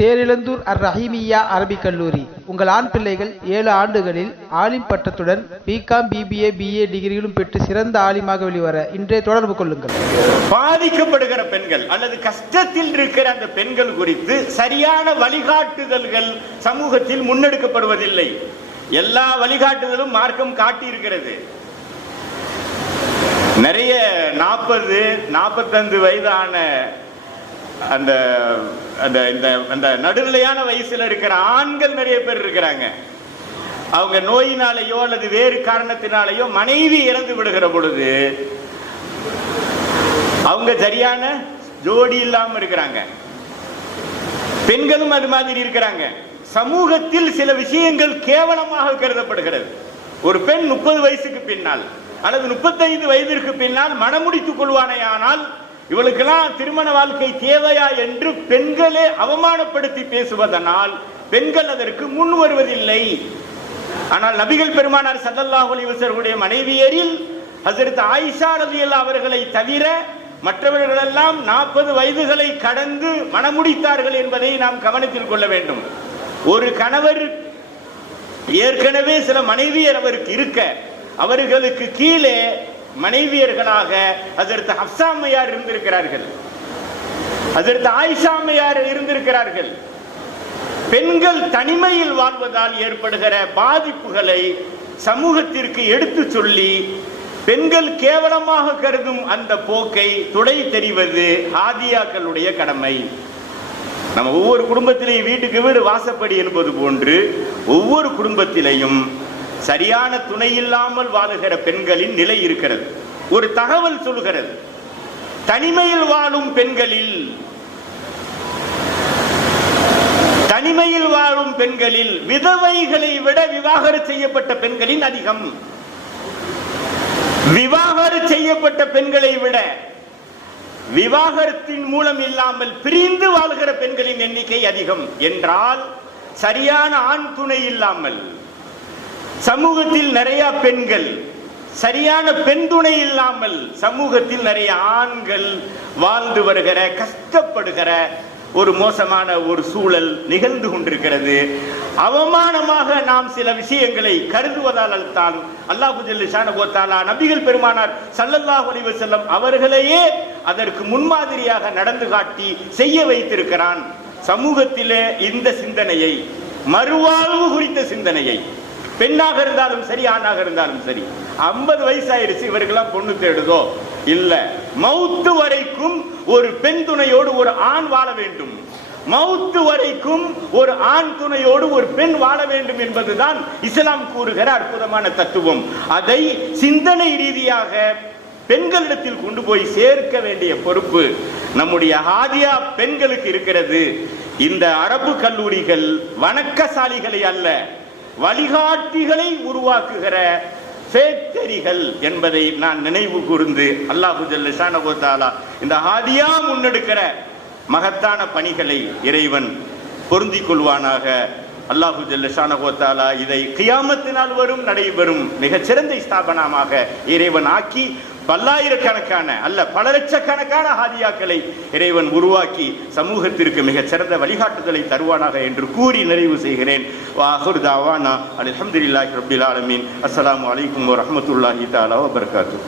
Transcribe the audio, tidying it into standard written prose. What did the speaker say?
தேரிழந்தூர் அர் ரஹீமியா அரபிக் கல்லூரி. உங்கள் ஆண் பிள்ளைகள் 7 ஆண்டுகளில் ஆலிம் பட்டத்துடன் பிகாம், பிபிஏ, பிஏ டிகிரிகளும் பெற்று சிறந்த ஆலிமாக வெளிவர இன்றே தொடர்பு கொள்ளுங்கள். பாதிக்கப்படுகிற பெண்கள் அல்லது கஷ்டத்தில் இருக்கிற அந்த பெண்கள் குறித்து சரியான வழிகாட்டுதல்கள் சமூகத்தில் முன்னெடுக்கப்படுவதில்லை. எல்லா வழிகாட்டுதலும் மார்க்கம் காட்டி இருக்கிறது. நிறைய 40-45 வயதான அந்த அந்த நடுநிலையான வயசுல இருக்கிற ஆண்கள் நிறைய பேர் இருக்கிறாங்க. அவங்க நோயினாலேயோ அல்லது வேறு காரணத்தினாலேயோ மனைவி இறந்து விடுகிற பொழுது அவங்க சரியான ஜோடி இல்லாம இருக்கிறாங்க. பெண்களும் அது மாதிரி இருக்கிறாங்க. சமூகத்தில் சில விஷயங்கள் கேவலமாக கருதப்படுகிறது. ஒரு பெண் 30 வயசுக்கு பின்னால் அல்லது 35 வயதிற்கு பின்னால் மணமுடித்துக் கொள்வானே, ஆனால் இவளுக்கெல்லாம் திருமண வாழ்க்கை தேவையா என்று பெண்களே அவமானப்படுத்தி பேசுவதனால் பெண்கள் அதற்கு முன் வருவதில்லை. ஆனால் நபிகள் பெருமானார் ஸல்லல்லாஹு அலைஹி வஸல்லம் மனைவியரில் ஹஜ்ரத் ஆயிஷா ரலியல்லாஹு அவர்களை தவிர மற்றவர்கள் எல்லாம் 40 வயதுகளை கடந்து மணமுடித்தார்கள் என்பதை நாம் கவனத்தில் கொள்ள வேண்டும். ஒரு கணவர் ஏற்கனவே சில மனைவியர் அவருக்கு இருக்க, அவர்களுக்கு கீழே மனைவியர்களாக ஹஜ்ரத் ஹப்ஸா அம்மையார் இருந்திருக்கிறார்கள், ஹஜ்ரத் ஆயிஷா அம்மையார் இருந்திருக்கிறார்கள். பெண்கள் தனிமையில் வாழ்வதால் ஏற்படுகிற பாதிப்புகளை சமூகத்திற்கு எடுத்து சொல்லி பெண்கள் கேவலமாக கருதும் அந்த போக்கை துடை தெரிவது ஹாதியாக்களுடைய கடமை. நம்ம ஒவ்வொரு குடும்பத்திலையும் வீட்டுக்கு வீடு வாசப்படி என்பது போன்று ஒவ்வொரு குடும்பத்திலையும் சரியான துணை இல்லாமல் வாழுகிற பெண்களின் நிலை இருக்கிறது. ஒரு தகவல் சொல்கிறது, தனிமையில் வாழும் பெண்களில் விதவைகளை விட விவாகரத்து செய்யப்பட்ட பெண்களின் அதிகம். விவாகரத்து செய்யப்பட்ட பெண்களை விட விவாகரத்தின் மூலம் இல்லாமல் பிரிந்து வாழ்கிற பெண்களின் எண்ணிக்கை அதிகம். என்றால் சரியான ஆண் துணை இல்லாமல் சமூகத்தில் நிறைய பெண்கள், சரியான பெண் துணை இல்லாமல் சமூகத்தில் நிறைய ஆண்கள் வாழ்ந்து வருகிற, கஷ்டப்படுகிற ஒரு மோசமான ஒரு சூழல் நிகழ்ந்து கொண்டிருக்கிறது. அவமானமாக நாம் சில விஷயங்களை கருதுவதால் தான் அல்லாஹ் ஜல்ல ஷானஹு வ தஆலா நபிகள் பெருமானார் ஸல்லல்லாஹு அலைஹி வஸல்லம் அவர்களையே அதற்கு முன்மாதிரியாக நடந்து காட்டி செய்ய வைத்திருக்கிறான். சமூகத்திலே இந்த சிந்தனையை, மறுவாழ்வு குறித்த சிந்தனையை, பெண்ணாக இருந்தாலும் சரி ஆணாக இருந்தாலும் சரி, 50 வயசாயிருச்சு இவர்களெல்லாம் பொண்ணு தேடுதோ இல்ல, மௌத்து வரைக்கும் ஒரு பெண் துணையோடு ஒரு ஆண் வாழ வேண்டும், மௌத்து வரைக்கும் ஒரு ஆண் துணையோடு ஒரு பெண் வாழ வேண்டும் என்பதுதான் இஸ்லாம் கூறுகிற அற்புதமான தத்துவம். அதை சிந்தனை ரீதியாக பெண்களிடத்தில் கொண்டு போய் சேர்க்க வேண்டிய பொறுப்பு நம்முடைய ஹாதியா பெண்களுக்கு இருக்கிறது. இந்த அரபு கல்லூரிகள் வணக்கசாலிகளை அல்ல, வழிகாட்டிகளை உருவாக்குகிற ஃபேக்டரிகள் என்பதை நான் நினைவு கூர்ந்து அல்லாஹ் ஜல்ல ஷானஹு வ தஆலா இந்த ஹாதியா முன்னெடுக்கிற மகத்தான பணிகளை இறைவன் பொருந்திக் கொள்வானாக. அல்லாஹ் ஜல்ல ஷானஹு வ தஆலா இதை கியாமத்தினால் வரும் நடைபெறும் மிகச்சிறந்த ஸ்தாபனமாக இறைவன் ஆக்கி பல்லாயிரக்கணக்கான அல்ல பல லட்சக்கணக்கான ஹாதியாக்களை இறைவன் உருவாக்கி சமூகத்திற்கு மிகச் சிறந்த வழிகாட்டுதலை தருவானாக என்று கூறி நிறைவு செய்கிறேன். வாஹிரு தாவானா அல்ஹம்துலில்லாஹி ரப்பில் ஆலமீன். அஸ்ஸலாமு அலைக்கும் வ ரஹ்மத்துல்லாஹி தஆலா வ பரகாத்துஹு.